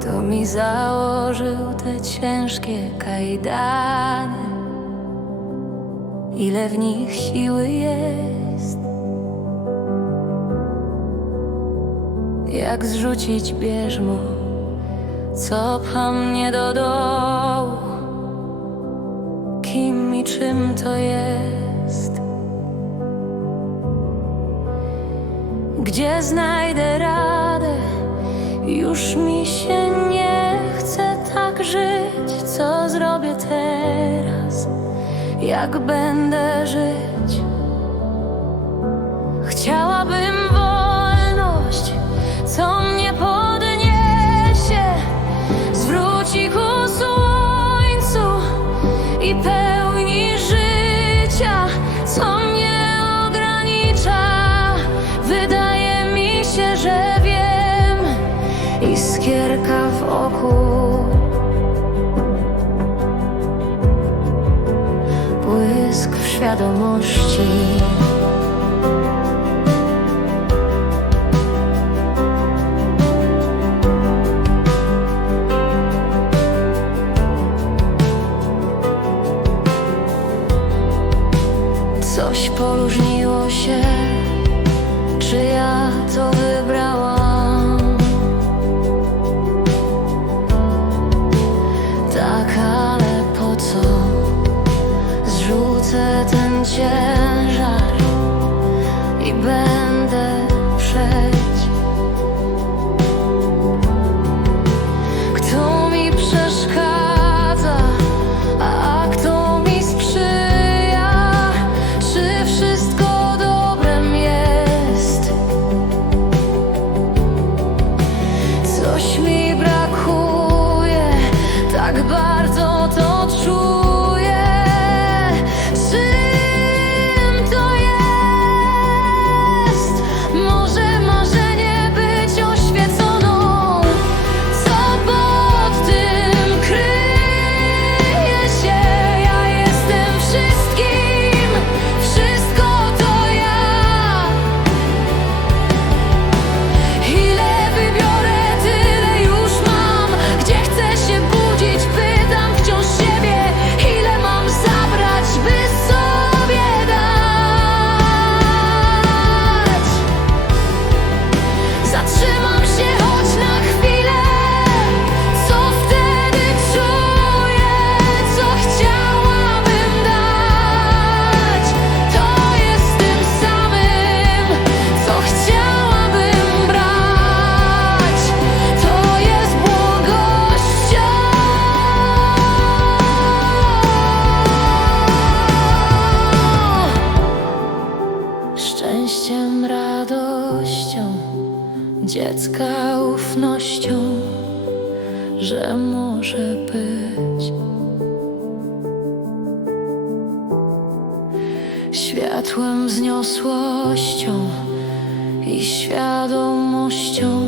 Kto mi założył te ciężkie kajdany? Ile w nich siły jest? Jak zrzucić bierzmo, co pcha mnie do dołu? Kim i czym to jest? Gdzie znajdę radę? Już mi się nie chce tak żyć. Co zrobię teraz? Jak będę żyć? Chciałabym wolność, co mnie podniesie, zwróci ku słońcu i pełni iskierka w oku. Błysk w świadomości. Coś poróżniło się, czy ja to wybrałam? Szczęściem, radością, dziecka ufnością, że może być. Światłem, wzniosłością i świadomością